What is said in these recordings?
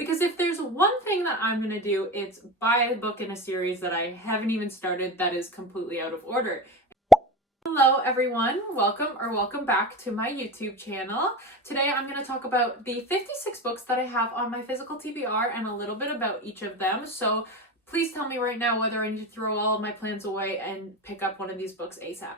Because if there's one thing that I'm going to do, it's buy a book in a series that I haven't even started that is completely out of order. Hello everyone, welcome back to my YouTube channel. Today I'm going to talk about the 56 books that I have on my physical TBR and a little bit about each of them. So please tell me right now whether I need to throw all of my plans away and pick up one of these books ASAP.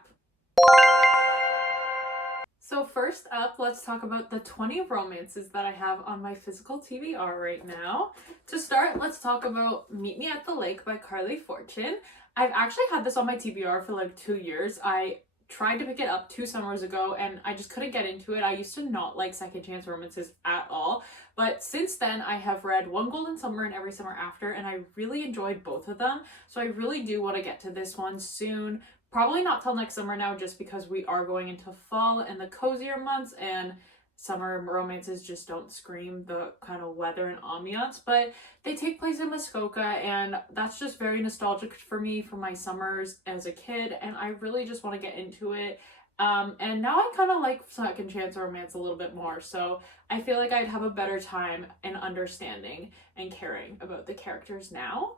So first up, let's talk about the 20 romances that I have on my physical TBR right now. To start, let's talk about Meet Me at the Lake by Carly Fortune. I've actually had this on my TBR for like 2 years. I tried to pick it up 2 summers ago and I just couldn't get into it. I used to not like second chance romances at all, but since then I have read One Golden Summer and Every Summer After, and I really enjoyed both of them. So I really do want to get to this one soon. Probably not till next summer now, just because we are going into fall and the cozier months, and summer romances just don't scream the kind of weather and ambiance, but they take place in Muskoka, and that's just very nostalgic for me from my summers as a kid, and I really just want to get into it. And now I kind of like second chance romance a little bit more, so I feel like I'd have a better time in understanding and caring about the characters now.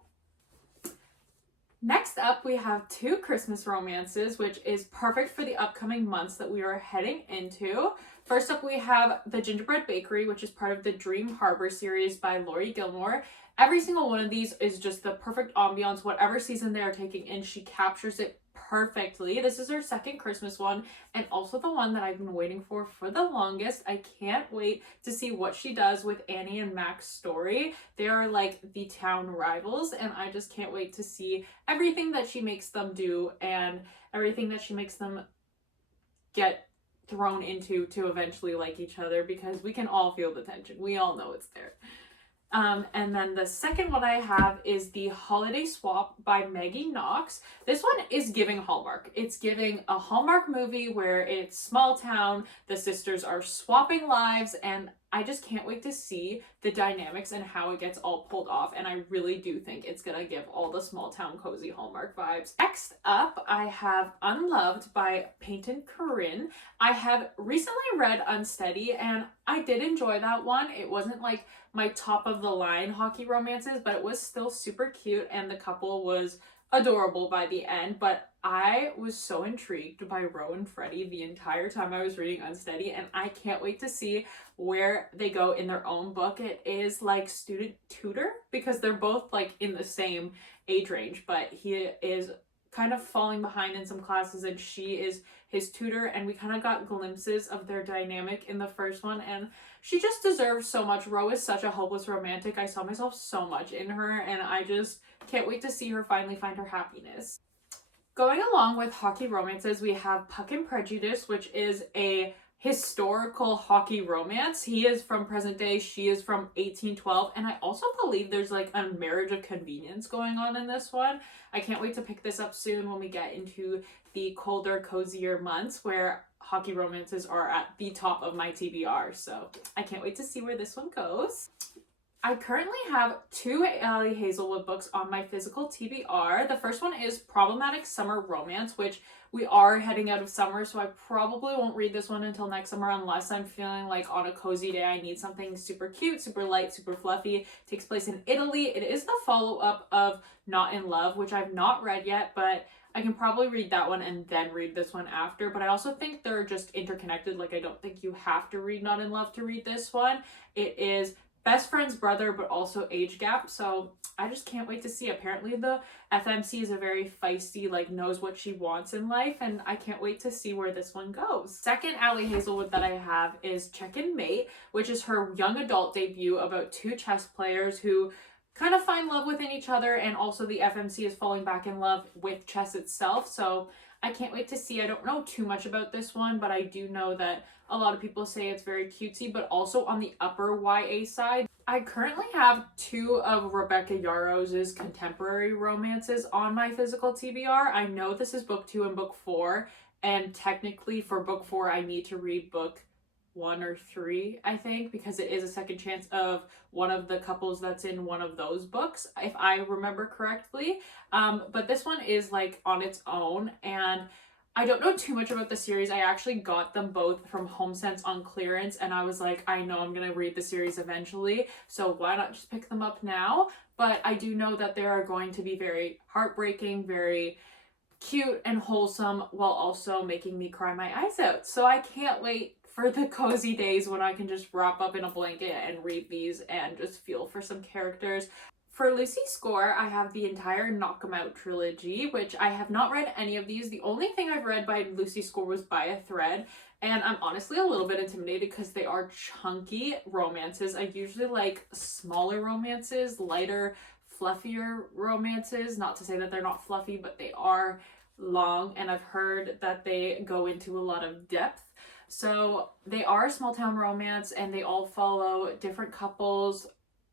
Next up, we have 2 Christmas romances, which is perfect for the upcoming months that we are heading into. First up, we have The Gingerbread Bakery, which is part of the Dream Harbor series by Laurie Gilmore. Every single one of these is just the perfect ambiance. Whatever season they are taking in, she captures it perfectly. This is her second Christmas one, and also the one that I've been waiting for the longest. I can't wait to see what she does with Annie and Mac's story. They are like the town rivals, and I just can't wait to see everything that she makes them do and everything that she makes them get thrown into to eventually like each other, because we can all feel the tension. We all know it's there. And then the second one I have is The Holiday Swap by Maggie Knox. This one is giving Hallmark. It's giving a Hallmark movie where it's small town, the sisters are swapping lives, and I just can't wait to see the dynamics and how it gets all pulled off, and I really do think it's gonna give all the small town cozy Hallmark vibes. Next up, I have Unloved by Peyton Corinne. I have recently read Unsteady, and I did enjoy that one. It wasn't like my top of the line hockey romances, but it was still super cute, and the couple was adorable by the end. But I was so intrigued by Ro and Freddie the entire time I was reading Unsteady, and I can't wait to see where they go in their own book. It is like student tutor, because they're both like in the same age range, but he is kind of falling behind in some classes and she is his tutor, and we kind of got glimpses of their dynamic in the first one, and she just deserves so much. Ro is such a hopeless romantic. I saw myself so much in her, and I just can't wait to see her finally find her happiness. Going along with hockey romances, we have Puck and Prejudice, which is a historical hockey romance. He is from present day, she is from 1812, and I also believe there's like a marriage of convenience going on in this one. I can't wait to pick this up soon when we get into the colder, cozier months where hockey romances are at the top of my TBR, so I can't wait to see where this one goes. I currently have 2 Ali Hazelwood books on my physical TBR. The first one is Problematic Summer Romance, which we are heading out of summer, so I probably won't read this one until next summer unless I'm feeling like on a cozy day I need something super cute, super light, super fluffy. It takes place in Italy. It is the follow-up of Not in Love, which I've not read yet, but I can probably read that one and then read this one after. But I also think they're just interconnected. Like, I don't think you have to read Not in Love to read this one. It is best friend's brother, but also age gap. So I just can't wait to see. Apparently the FMC is a very feisty, like knows what she wants in life, and I can't wait to see where this one goes. Second Ali Hazelwood that I have is Check-in Mate, which is her young adult debut about 2 chess players who kind of find love within each other, and also the FMC is falling back in love with chess itself. So I can't wait to see. I don't know too much about this one, but I do know that a lot of people say it's very cutesy, but also on the upper YA side. I currently have 2 of Rebecca Yarros's contemporary romances on my physical TBR. I know this is book 2 and book 4, and technically for book 4 I need to read book 1 or 3, I think, because it is a second chance of one of the couples that's in one of those books, if I remember correctly. But this one is like on its own, and I don't know too much about the series. I actually got them both from HomeSense on clearance, and I was like, I know I'm gonna read the series eventually, so why not just pick them up now? But I do know that they are going to be very heartbreaking, very cute and wholesome, while also making me cry my eyes out. So I can't wait for the cozy days when I can just wrap up in a blanket and read these and just feel for some characters. For Lucy Score, I have the entire Knock 'Em Out trilogy, which I have not read any of these. The only thing I've read by Lucy Score was By a Thread, and I'm honestly a little bit intimidated because they are chunky romances. I usually like smaller romances, lighter, fluffier romances. Not to say that they're not fluffy, but they are long, and I've heard that they go into a lot of depth. So they are a small town romance, and they all follow different couples.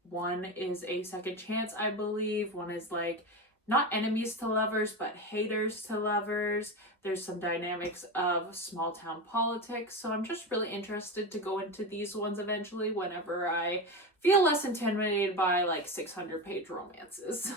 One is a second chance, I believe. One is like not enemies to lovers, but haters to lovers. There's some dynamics of small town politics. So I'm just really interested to go into these ones eventually whenever I feel less intimidated by like 600-page romances.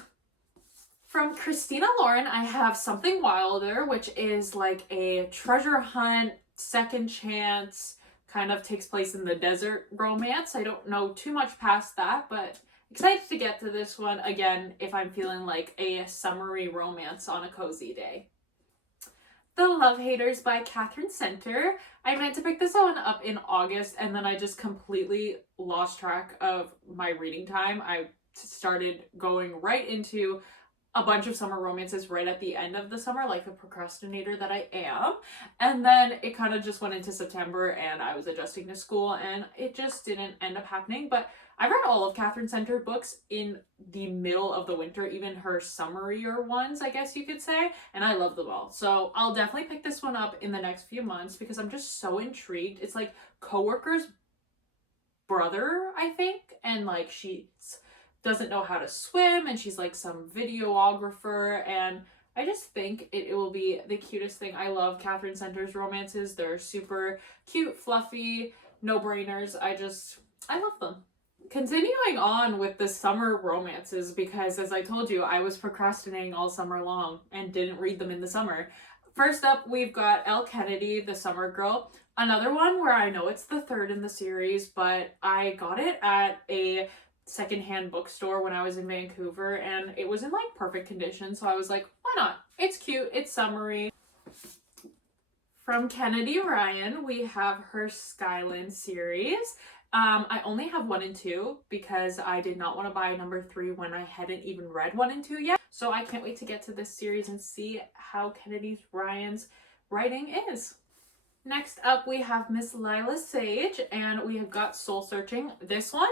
From Christina Lauren, I have Something Wilder, which is like a treasure hunt, second chance, kind of takes place in the desert romance. I don't know too much past that, but excited to get to this one again if I'm feeling like a summery romance on a cozy day. The Love Haters by Catherine Center. I meant to pick this one up in August, and then I just completely lost track of my reading time. I started going right into a bunch of summer romances right at the end of the summer, like the procrastinator that I am. And then it kind of just went into September, and I was adjusting to school, and it just didn't end up happening. But I've read all of Catherine Center books in the middle of the winter, even her summerier ones, I guess you could say, and I love them all. So I'll definitely pick this one up in the next few months because I'm just so intrigued. It's like coworker's brother, I think, and like she's doesn't know how to swim, and she's like some videographer, and I just think it will be the cutest thing. I love Catherine Center's romances. They're super cute, fluffy, no-brainers. I love them. Continuing on with the summer romances, because as I told you, I was procrastinating all summer long and didn't read them in the summer. First up, we've got Elle Kennedy, The Summer Girl. Another one where I know it's the third in the series, but I got it at a secondhand bookstore when I was in Vancouver, and it was in like perfect condition, so I was like, why not? It's cute, it's summery. From Kennedy Ryan, we have her Skyland series. I only have 1 and 2 because I did not want to buy number 3 when I hadn't even read 1 and 2 yet. So I can't wait to get to this series and see how Kennedy Ryan's writing is. Next up, we have Miss Lila Sage, and we have got Soul Searching. This one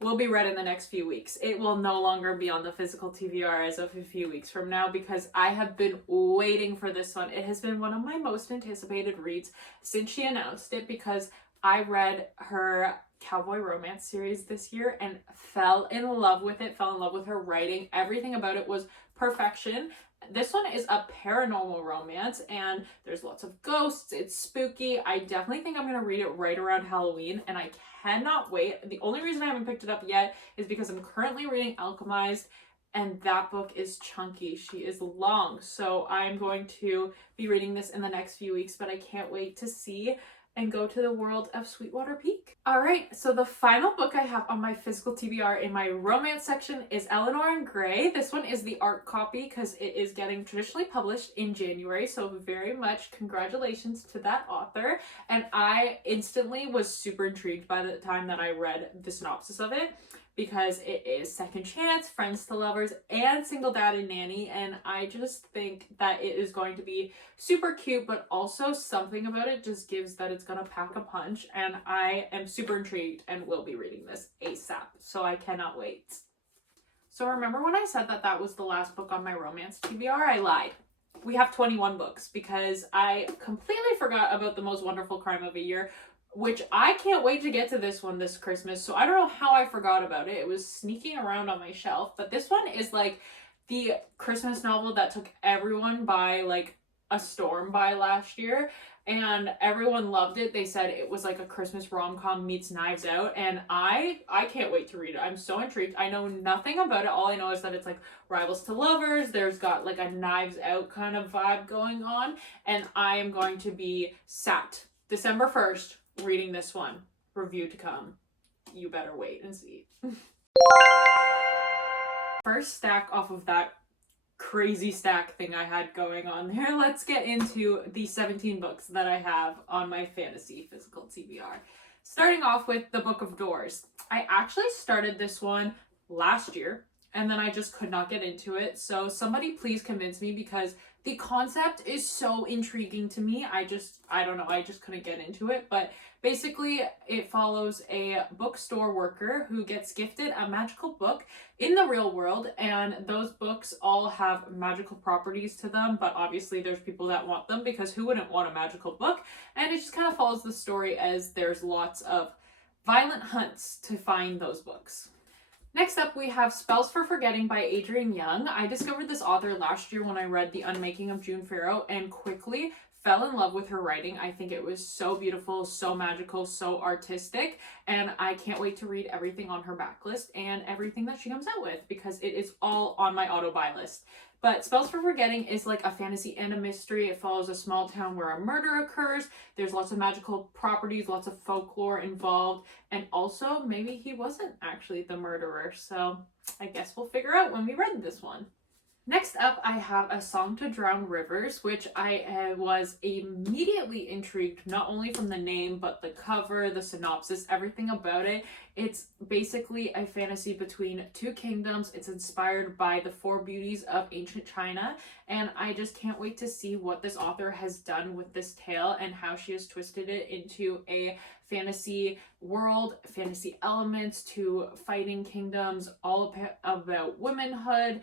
will be read in the next few weeks. It will no longer be on the physical TBR as of a few weeks from now because I have been waiting for this one. It has been one of my most anticipated reads since she announced it because I read her cowboy romance series this year and fell in love with it, fell in love with her writing. Everything about it was perfection. This one is a paranormal romance, and there's lots of ghosts. It's spooky. I definitely think I'm going to read it right around Halloween, and I cannot wait. The only reason I haven't picked it up yet is because I'm currently reading Alchemized, and that book is chunky. She is long, so I'm going to be reading this in the next few weeks, but I can't wait to see and go to the world of Sweetwater Peak. All right, so the final book I have on my physical TBR in my romance section is Eleanor and Gray. This one is the art copy because it is getting traditionally published in January, so very much congratulations to that author. And I instantly was super intrigued by the time that I read the synopsis of it, because it is second chance, friends to lovers, and single dad and nanny, and I just think that it is going to be super cute, but also something about it just gives that it's gonna pack a punch, and I am super intrigued and will be reading this ASAP, so I cannot wait. So remember when I said that that was the last book on my romance TBR? I lied. We have 21 books because I completely forgot about The Most Wonderful Crime of a Year, which I can't wait to get to this one this Christmas. So I don't know how I forgot about it. It was sneaking around on my shelf. But this one is like the Christmas novel that took everyone by like a storm by last year. and everyone loved it. They said it was like a Christmas rom-com meets Knives Out, and I can't wait to read it. I'm so intrigued. I know nothing about it. All I know is that it's like rivals to lovers. There's got like a Knives Out kind of vibe going on, and I am going to be sat December 1st reading this one. Review to come. You better wait and see. First stack off of that crazy stack thing I had going on there, let's get into the 17 books that I have on my fantasy physical TBR. Starting off with the Book of Doors. I actually started this one last year and then I just could not get into it. So somebody please convince me, because the concept is so intriguing to me. I don't know, I just couldn't get into it. But basically it follows a bookstore worker who gets gifted a magical book in the real world, and those books all have magical properties to them, but obviously there's people that want them, because who wouldn't want a magical book? And it just kind of follows the story as there's lots of violent hunts to find those books. Next up, we have Spells for Forgetting by Adrienne Young. I discovered this author last year when I read The Unmaking of June Farrow and quickly fell in love with her writing. I think it was so beautiful, so magical, so artistic, and I can't wait to read everything on her backlist and everything that she comes out with, because it is all on my auto-buy list. But Spells for Forgetting is like a fantasy and a mystery. It follows a small town where a murder occurs. There's lots of magical properties, lots of folklore involved, and also maybe he wasn't actually the murderer. So I guess we'll figure out when we read this one. Next up, I have A Song to Drown Rivers, which I was immediately intrigued, not only from the name, but the cover, the synopsis, everything about it. It's basically a fantasy between two kingdoms. It's inspired by the four beauties of ancient China, and I just can't wait to see what this author has done with this tale and how she has twisted it into a fantasy world, fantasy elements to fighting kingdoms, all about womanhood,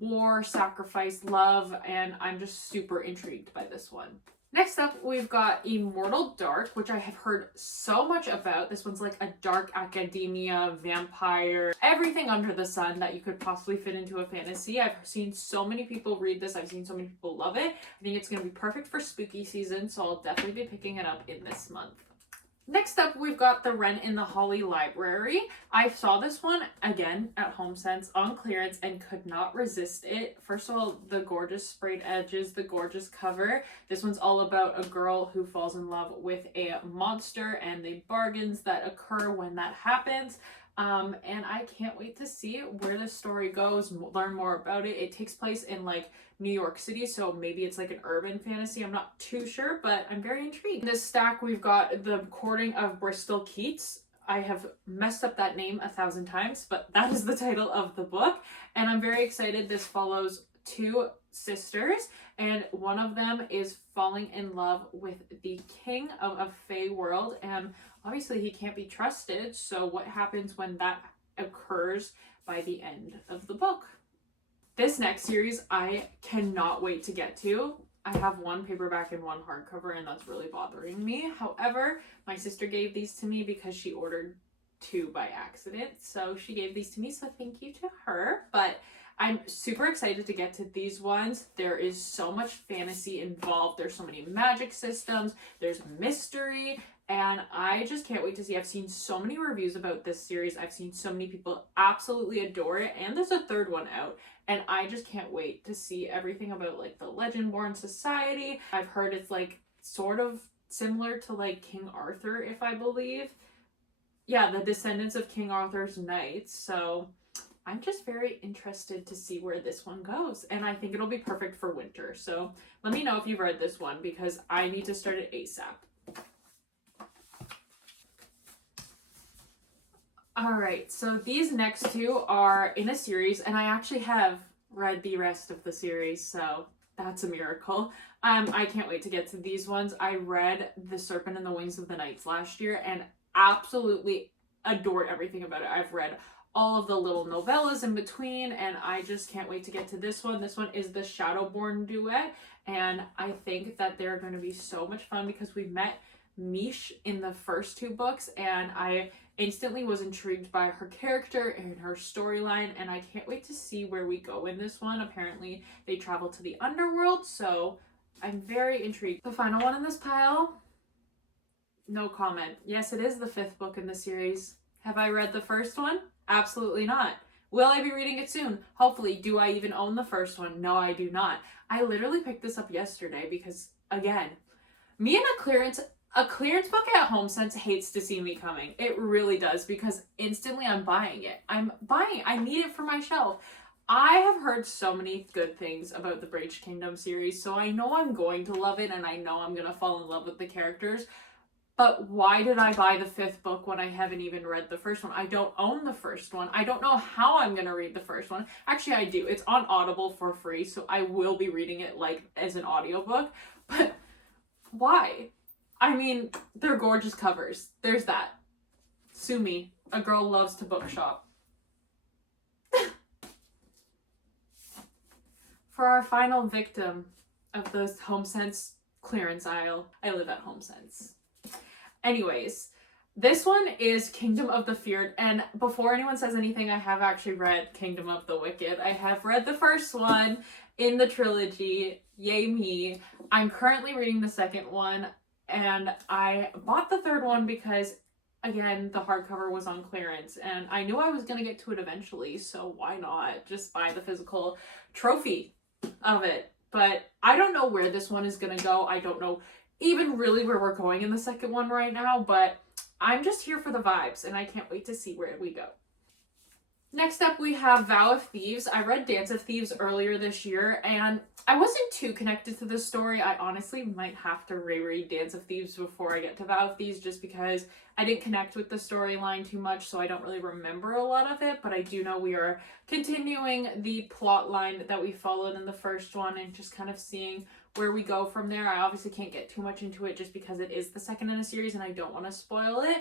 war, sacrifice, love, and I'm just super intrigued by this one. Next up, we've got Immortal Dark, which I have heard so much about. This one's like a dark academia, vampire, everything under the sun that you could possibly fit into a fantasy. I've seen so many people read this. I've seen so many people love it. I think it's going to be perfect for spooky season, so I'll definitely be picking it up in this month. Next up, we've got The Wren in the Holly Library. I saw this one again at HomeSense on clearance and could not resist it. First of all, the gorgeous sprayed edges, the gorgeous cover. This one's all about a girl who falls in love with a monster and the bargains that occur when that happens. And I can't wait to see where this story goes, learn more about it. It takes place in like New York City, so maybe it's like an urban fantasy. I'm not too sure, but I'm very intrigued. In this stack, we've got The Courting of Bristol Keats. I have messed up that name 1,000 times, but that is the title of the book, and I'm very excited. This follows two sisters, and one of them is falling in love with the king of a fae world, and obviously he can't be trusted, so what happens when that occurs by the end of the book? This next series I cannot wait to get to. I have one paperback and one hardcover, and that's really bothering me. However, my sister gave these to me because she ordered two by accident, so she gave these to me, so thank you to her. But I'm super excited to get to these ones. There is so much fantasy involved. There's so many magic systems. There's mystery. And I just can't wait to see. I've seen so many reviews about this series. I've seen so many people absolutely adore it. And there's a third one out. And I just can't wait to see everything about like the Legend-born society. I've heard it's like sort of similar to like King Arthur, if I believe. Yeah, the descendants of King Arthur's knights. So I'm just very interested to see where this one goes. And I think it'll be perfect for winter. So let me know if you've read this one, because I need to start it ASAP. Alright, so these next two are in a series, and I actually have read the rest of the series, so that's a miracle. I can't wait to get to these ones. I read The Serpent and the Wings of the Nights last year and absolutely adored everything about it. I've read all of the little novellas in between, and I just can't wait to get to this one. This one is the Shadowborn duet, and I think that they're going to be so much fun because we met Mish in the first two books, and I instantly was intrigued by her character and her storyline, and I can't wait to see where we go in this one. Apparently they travel to the underworld, so I'm very intrigued. The final one in this pile, no comment. Yes, it is the 5th book in the series. Have I read the first one? Absolutely not. Will I be reading it soon? Hopefully. Do I even own the first one? No, I do not. I literally picked this up yesterday because, again, me and a clearance book at HomeSense hates to see me coming. It really does, because instantly I'm buying it. I need it for my shelf. I have heard so many good things about the Breach Kingdom series, so I know I'm going to love it, and I know I'm going to fall in love with the characters. But why did I buy the 5th book when I haven't even read the first one? I don't own the first one. I don't know how I'm going to read the first one. Actually, I do. It's on Audible for free, so I will be reading it like as an audiobook. But why? I mean, they're gorgeous covers. There's that. Sue me. A girl loves to bookshop. For our final victim of the HomeSense clearance aisle, I live at HomeSense. Anyways, this one is Kingdom of the Feared, and before anyone says anything, I have actually read Kingdom of the Wicked. I have read the first one in the trilogy. Yay me. I'm currently reading the second one, and I bought the third one because, again, the hardcover was on clearance, and I knew I was going to get to it eventually, so why not just buy the physical trophy of it? But I don't know where this one is going to go. I don't know even really where we're going in the second one right now, but I'm just here for the vibes, and I can't wait to see where we go. Next up, we have Vow of Thieves. I read Dance of Thieves earlier this year, and I wasn't too connected to this story. I honestly might have to reread Dance of Thieves before I get to Vow of Thieves, just because I didn't connect with the storyline too much, so I don't really remember a lot of it, but I do know we are continuing the plot line that we followed in the first one and just kind of seeing where we go from there. I obviously can't get too much into it just because it is the second in a series and I don't want to spoil it.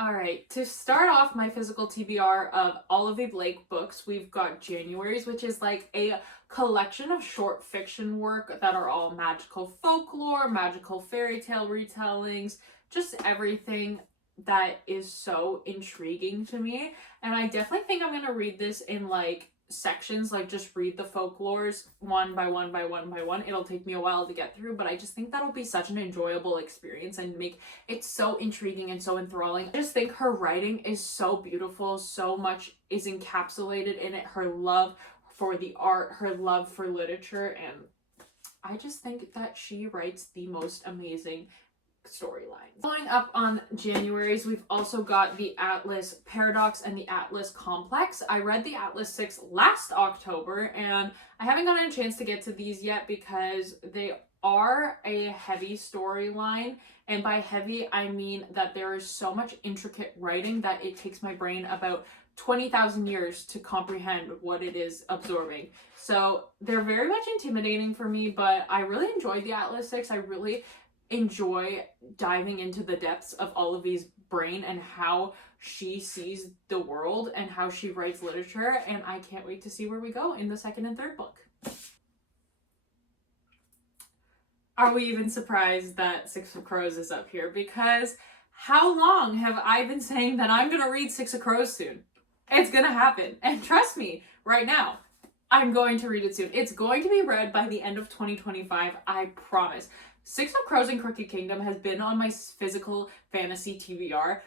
Alright, to start off my physical TBR of all of the Blake books, we've got January's, which is like a collection of short fiction work that are all magical folklore, magical fairy tale retellings, just everything that is so intriguing to me. And I definitely think I'm going to read this in like sections, like just read the folklores one by one by one by one. It'll take me a while to get through, but I just think that'll be such an enjoyable experience and make it so intriguing and so enthralling. I just think her writing is so beautiful. So much is encapsulated in it. Her love for the art, her love for literature, and I just think that she writes the most amazing storylines. Following up on January's, we've also got the Atlas Paradox and the Atlas Complex. I read the Atlas 6 last October, and I haven't gotten a chance to get to these yet because they are a heavy storyline, and by heavy I mean that there is so much intricate writing that it takes my brain about 20,000 years to comprehend what it is absorbing. So they're very much intimidating for me, but I really enjoyed the Atlas 6. I really enjoy diving into the depths of all of these brain and how she sees the world and how she writes literature, and I can't wait to see where we go in the second and third book. Are we even surprised that Six of Crows is up here? Because how long have I been saying that I'm gonna read Six of Crows soon? It's gonna happen, and trust me, right now, I'm going to read it soon. It's going to be read by the end of 2025, I promise. Six of Crows and Crooked Kingdom has been on my physical fantasy TBR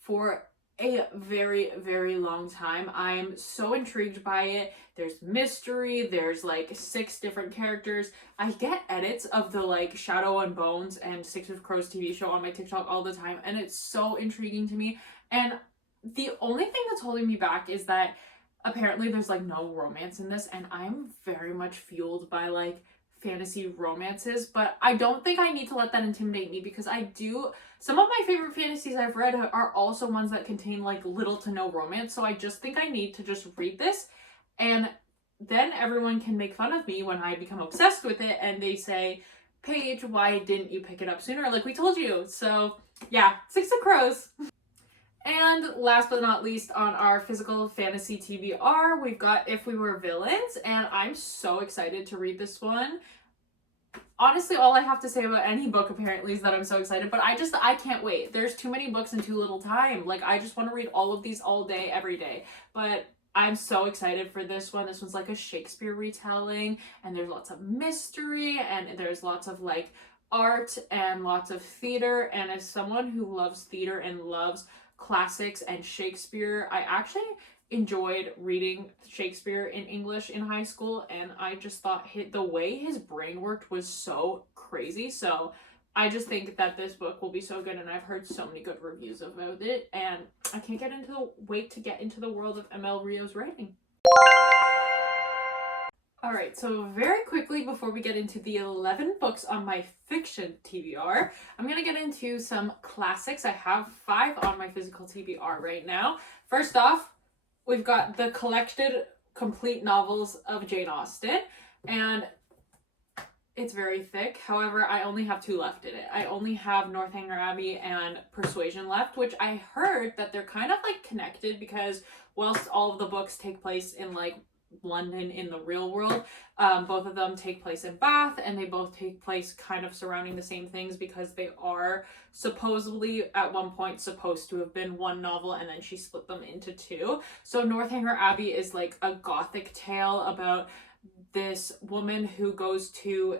for a very, very long time. I'm so intrigued by it. There's mystery, there's like 6 different characters. I get edits of the like Shadow and Bones and Six of Crows TV show on my TikTok all the time, and it's so intriguing to me. And the only thing that's holding me back is that apparently there's like no romance in this, and I'm very much fueled by like fantasy romances, but I don't think I need to let that intimidate me, because some of my favorite fantasies I've read are also ones that contain like little to no romance, so I just think I need to just read this, and then everyone can make fun of me when I become obsessed with it and they say, Paige, why didn't you pick it up sooner? Like we told you. So yeah, Six of Crows. And last but not least on our physical fantasy TBR, we've got If We Were Villains, and I'm so excited to read this one. Honestly, all I have to say about any book apparently is that I'm so excited, but I can't wait. There's too many books and too little time. Like, I just want to read all of these all day, every day. But I'm so excited for this one. This one's like a Shakespeare retelling, and there's lots of mystery, and there's lots of like art and lots of theater. And as someone who loves theater and loves classics and Shakespeare, I actually enjoyed reading Shakespeare in English in high school, and I just thought the way his brain worked was so crazy. So I just think that this book will be so good, and I've heard so many good reviews about it, and I can't wait to get into the world of ML Rio's writing. Alright, so very quickly before we get into the 11 books on my fiction TBR, I'm going to get into some classics. I have 5 on my physical TBR right now. First off, we've got the collected complete novels of Jane Austen, and it's very thick. However, I only have 2 left in it. I only have Northanger Abbey and Persuasion left, which I heard that they're kind of like connected, because whilst all of the books take place in like London in the real world, both of them take place in Bath, and they both take place kind of surrounding the same things, because they are supposedly at one point supposed to have been one novel, and then she split them into 2. So Northanger Abbey is like a gothic tale about this woman who goes to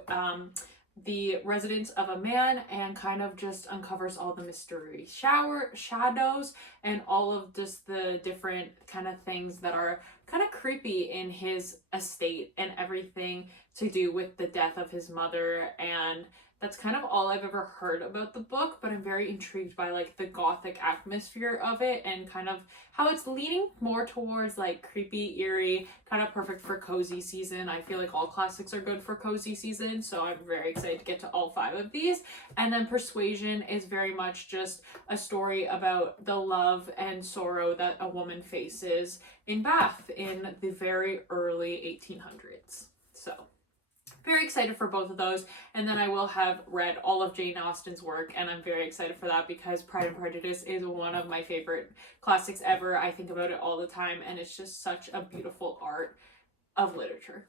the residence of a man and kind of just uncovers all the mystery shadows and all of just the different kind of things that are kind of creepy in his estate, and everything to do with the death of his mother. And that's kind of all I've ever heard about the book, but I'm very intrigued by like the gothic atmosphere of it, and kind of how it's leaning more towards like creepy, eerie, kind of perfect for cozy season. I feel like all classics are good for cozy season, so I'm very excited to get to all 5 of these. And then Persuasion is very much just a story about the love and sorrow that a woman faces in Bath in the very early 1800s. So very excited for both of those. And then I will have read all of Jane Austen's work, and I'm very excited for that, because Pride and Prejudice is one of my favorite classics ever. I think about it all the time, and it's just such a beautiful art of literature.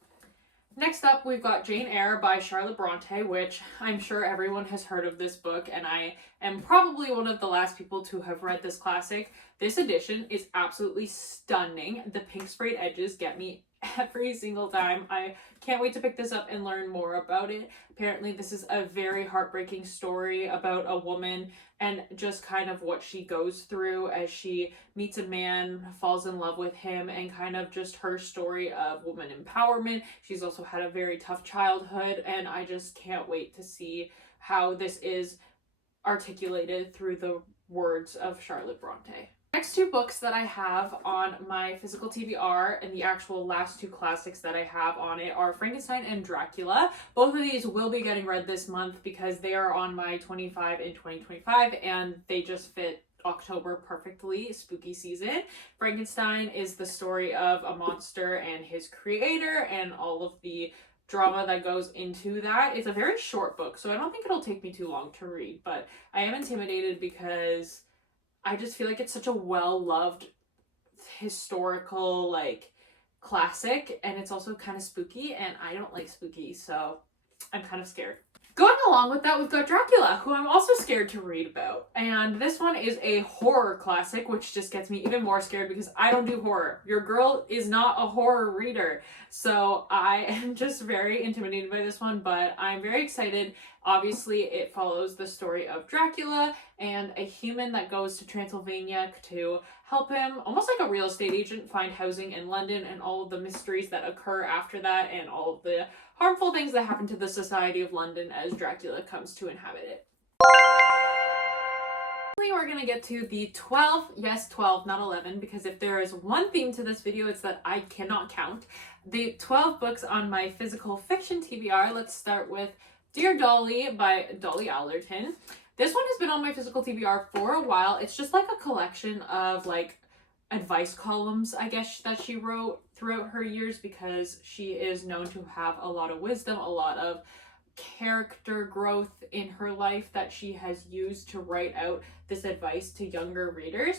Next up, we've got Jane Eyre by Charlotte Bronte, which I'm sure everyone has heard of this book, and I am probably one of the last people to have read this classic. This edition is absolutely stunning. The pink sprayed edges get me every single time. I can't wait to pick this up and learn more about it. Apparently, this is a very heartbreaking story about a woman and just kind of what she goes through as she meets a man, falls in love with him, and kind of just her story of woman empowerment. She's also had a very tough childhood, and I just can't wait to see how this is articulated through the words of Charlotte Bronte. Next 2 books that I have on my physical TBR, and the actual last 2 classics that I have on it, are Frankenstein and Dracula. Both of these will be getting read this month because they are on my 25 in 2025, and they just fit October perfectly, spooky season. Frankenstein is the story of a monster and his creator, and all of the drama that goes into that. It's a very short book, so I don't think it'll take me too long to read, but I am intimidated because I just feel like it's such a well-loved historical like classic, and it's also kind of spooky, and I don't like spooky, so I'm kind of scared. Going along with that, we've got Dracula, who I'm also scared to read about. And this one is a horror classic, which just gets me even more scared because I don't do horror. Your girl is not a horror reader. So I am just very intimidated by this one, but I'm very excited. Obviously, it follows the story of Dracula and a human that goes to Transylvania to help him, almost like a real estate agent, find housing in London, and all of the mysteries that occur after that, and all of the harmful things that happen to the society of London as Dracula comes to inhabit it. We're going to get to the 12, yes 12, not 11, because if there is one theme to this video, it's that I cannot count. The 12 books on my physical fiction TBR. Let's start with Dear Dolly by Dolly Alderton. This one has been on my physical TBR for a while. It's just like a collection of like advice columns, I guess, that she wrote throughout her years, because she is known to have a lot of wisdom, a lot of character growth in her life that she has used to write out this advice to younger readers.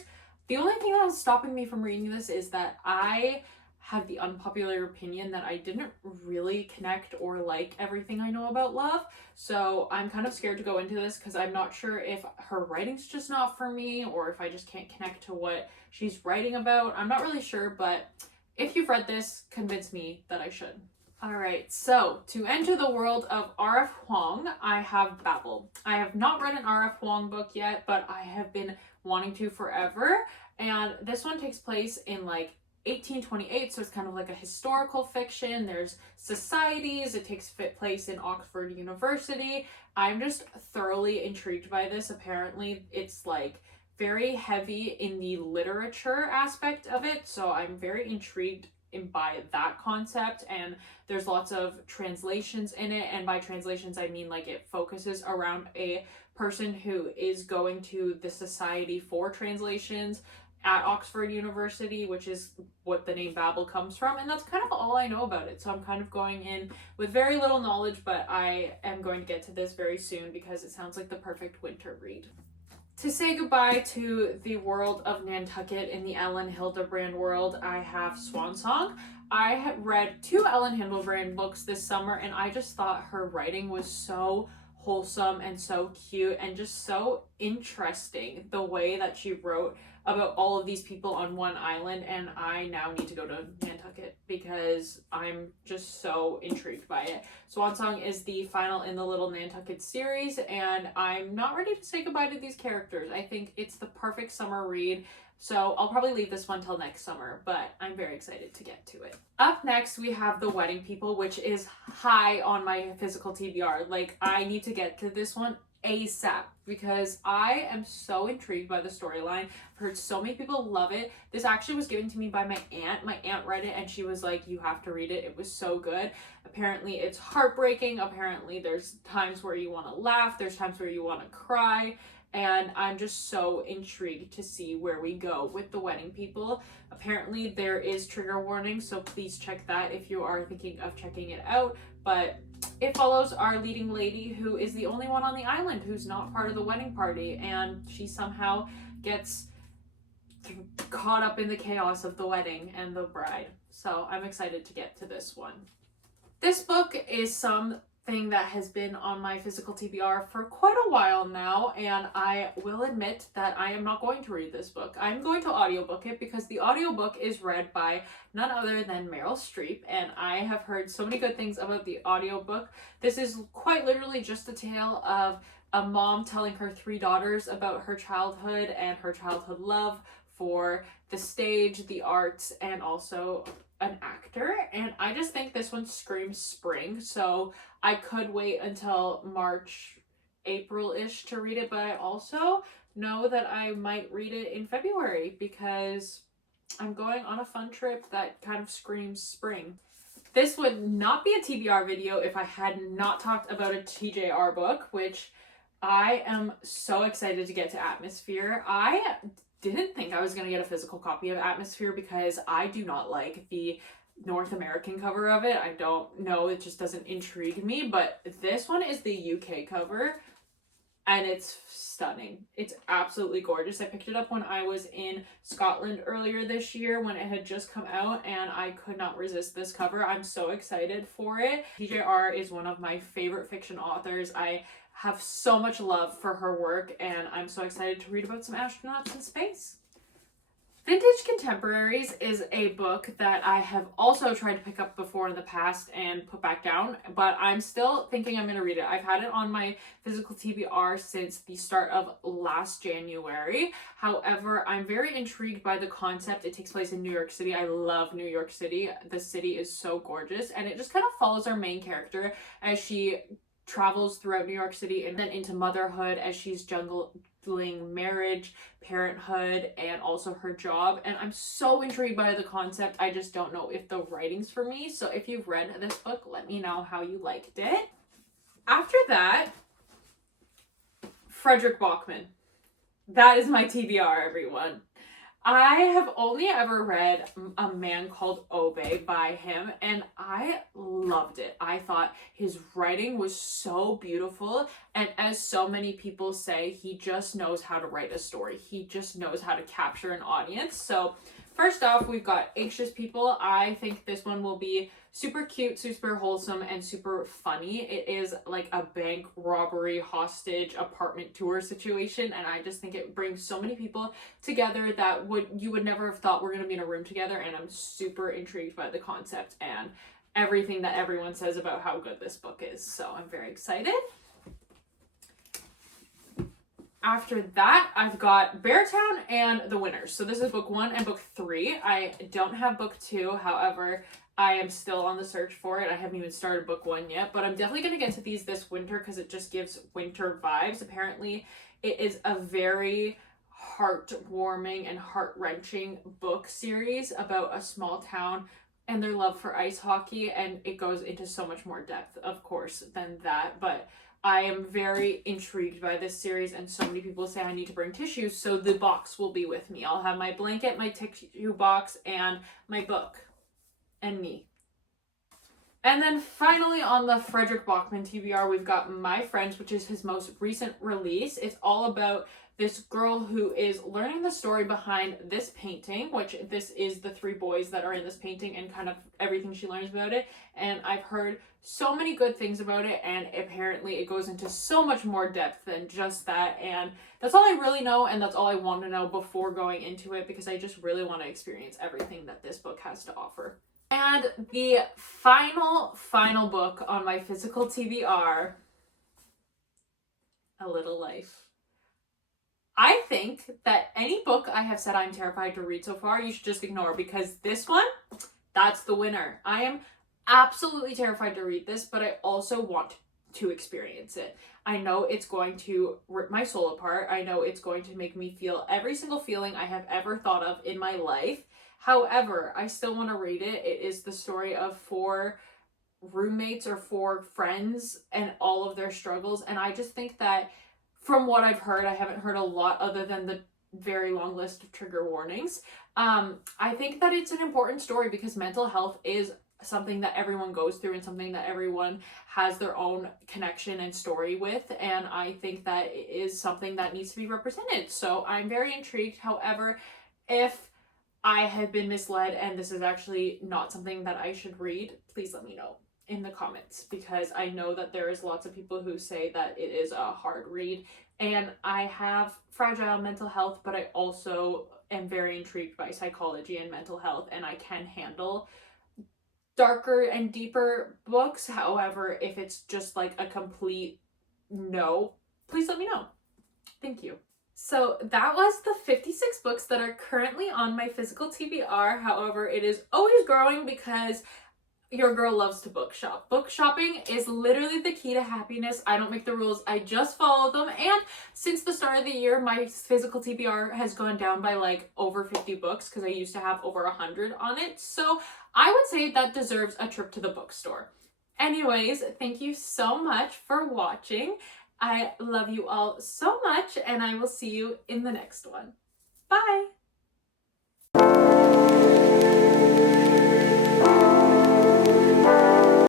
The only thing that was stopping me from reading this is that I have the unpopular opinion that I didn't really connect or like everything I know about love. So I'm kind of scared to go into this because I'm not sure if her writing's just not for me, or if I just can't connect to what she's writing about. I'm not really sure, but If you've read this, convince me that I should. Alright, so to enter the world of R.F. Huang, I have Babel. I have not read an R.F. Huang book yet, but I have been wanting to forever. And this one takes place in like 1828, so it's kind of like a historical fiction. There's societies, it takes place in Oxford University. I'm just thoroughly intrigued by this. Apparently, it's like very heavy in the literature aspect of it, so I'm very intrigued by that concept, and there's lots of translations in it, and by translations I mean like it focuses around a person who is going to the Society for Translations at Oxford University, which is what the name Babel comes from, and that's kind of all I know about it. So I'm kind of going in with very little knowledge, but I am going to get to this very soon because it sounds like the perfect winter read. To say goodbye to the world of Nantucket in the Ellen Hildebrand world, I have Swan Song. I had read 2 Ellen Hildebrand books this summer, and I just thought her writing was so wholesome and so cute and just so interesting, the way that she wrote about all of these people on one island. And I now need to go to Nantucket because I'm just so intrigued by it. Swan Song is the final in the Little Nantucket series, and I'm not ready to say goodbye to these characters. I think it's the perfect summer read, so I'll probably leave this one till next summer, but I'm very excited to get to it. Up next, we have The Wedding People, which is high on my physical TBR. Like, I need to get to this one ASAP because I am so intrigued by the storyline. I've heard so many people love it. This actually was given to me by my aunt. My aunt read it and she was like, you have to read it. It was so good. Apparently it's heartbreaking. Apparently there's times where you want to laugh. There's times where you want to cry. And I'm just so intrigued to see where we go with The Wedding People. Apparently there is trigger warning, so please check that if you are thinking of checking it out. But it follows our leading lady, who is the only one on the island who's not part of the wedding party, and she somehow gets caught up in the chaos of the wedding and the bride. So I'm excited to get to this one. This book is something that has been on my physical TBR for quite a while now, and I will admit that I am not going to read this book. I'm going to audiobook it because the audiobook is read by none other than Meryl Streep, and I have heard so many good things about the audiobook. This is quite literally just a tale of a mom telling her 3 daughters about her childhood and her childhood love for the stage, the arts, and also an actor. And I just think this one screams spring, so I could wait until March, April-ish to read it, but I also know that I might read it in February because I'm going on a fun trip that kind of screams spring. This would not be a TBR video if I had not talked about a TJR book, which I am so excited to get to Atmosphere. I didn't think I was going to get a physical copy of Atmosphere because I do not like the North American cover of it. I don't know, it just doesn't intrigue me, but this one is the UK cover and it's stunning. It's absolutely gorgeous. I picked it up when I was in Scotland earlier this year when it had just come out, and I could not resist this cover. I'm so excited for it. TJR is one of my favorite fiction authors. I have so much love for her work, and I'm so excited to read about some astronauts in space. Vintage Contemporaries is a book that I have also tried to pick up before in the past and put back down, but I'm still thinking I'm going to read it. I've had it on my physical TBR since the start of last January. However, I'm very intrigued by the concept. It takes place in New York City. I love New York City. The city is so gorgeous, and it just kind of follows our main character as she travels throughout New York City and then into motherhood as she's juggling marriage, parenthood, and also her job. And I'm so intrigued by the concept. I just don't know if the writing's for me. So if you've read this book, let me know how you liked it. After that, Frederick Bachman. That is my TBR, everyone. I have only ever read A Man Called Ove by him, and I loved it. I thought his writing was so beautiful, and as so many people say, he just knows how to write a story. He just knows how to capture an audience. So First off, we've got Anxious People. I think this one will be super cute, super wholesome, and super funny. It is like a bank robbery hostage apartment tour situation, and I just think it brings so many people together that you would never have thought we're going to be in a room together, and I'm super intrigued by the concept and everything that everyone says about how good this book is. So I'm very excited. After that, I've got Beartown and The Winners. So this is book 1 and book 3. I don't have book 2. However, I am still on the search for it. I haven't even started book 1 yet, but I'm definitely going to get to these this winter because it just gives winter vibes. Apparently, it is a very heartwarming and heart-wrenching book series about a small town and their love for ice hockey, and it goes into so much more depth, of course, than that, but I am very intrigued by this series, and so many people say I need to bring tissues, so the box will be with me. I'll have my blanket, my tissue box, and my book, and me. And then finally on the Frederick Bachman TBR, we've got My Friends, which is his most recent release. It's all about this girl who is learning the story behind this painting, which this is the 3 boys that are in this painting and kind of everything she learns about it. And I've heard so many good things about it, and apparently it goes into so much more depth than just that. And that's all I really know, and that's all I want to know before going into it, because I just really want to experience everything that this book has to offer. And the final book on my physical TBR, A Little Life. I think that any book I have said I'm terrified to read so far, you should just ignore, because this one, that's the winner. I am absolutely terrified to read this, but I also want to experience it. I know it's going to rip my soul apart. I know it's going to make me feel every single feeling I have ever thought of in my life. However, I still want to read it. It is the story of 4 roommates or 4 friends and all of their struggles, and I just think that from what I've heard, I haven't heard a lot other than the very long list of trigger warnings. I think that it's an important story because mental health is something that everyone goes through and something that everyone has their own connection and story with. And I think that it is something that needs to be represented. So I'm very intrigued. However, if I have been misled and this is actually not something that I should read, please let me know in the comments, because I know that there is lots of people who say that it is a hard read, and I have fragile mental health, but I also am very intrigued by psychology and mental health, and I can handle darker and deeper books. However, if it's just like a complete no, please let me know. Thank you. So that was the 56 books that are currently on my physical TBR. However, it is always growing because your girl loves to book shop. Book shopping is literally the key to happiness. I don't make the rules, I just follow them. And since the start of the year, my physical TBR has gone down by like over 50 books because I used to have over 100 on it. So I would say that deserves a trip to the bookstore. Anyways, thank you so much for watching. I love you all so much, and I will see you in the next one. Bye!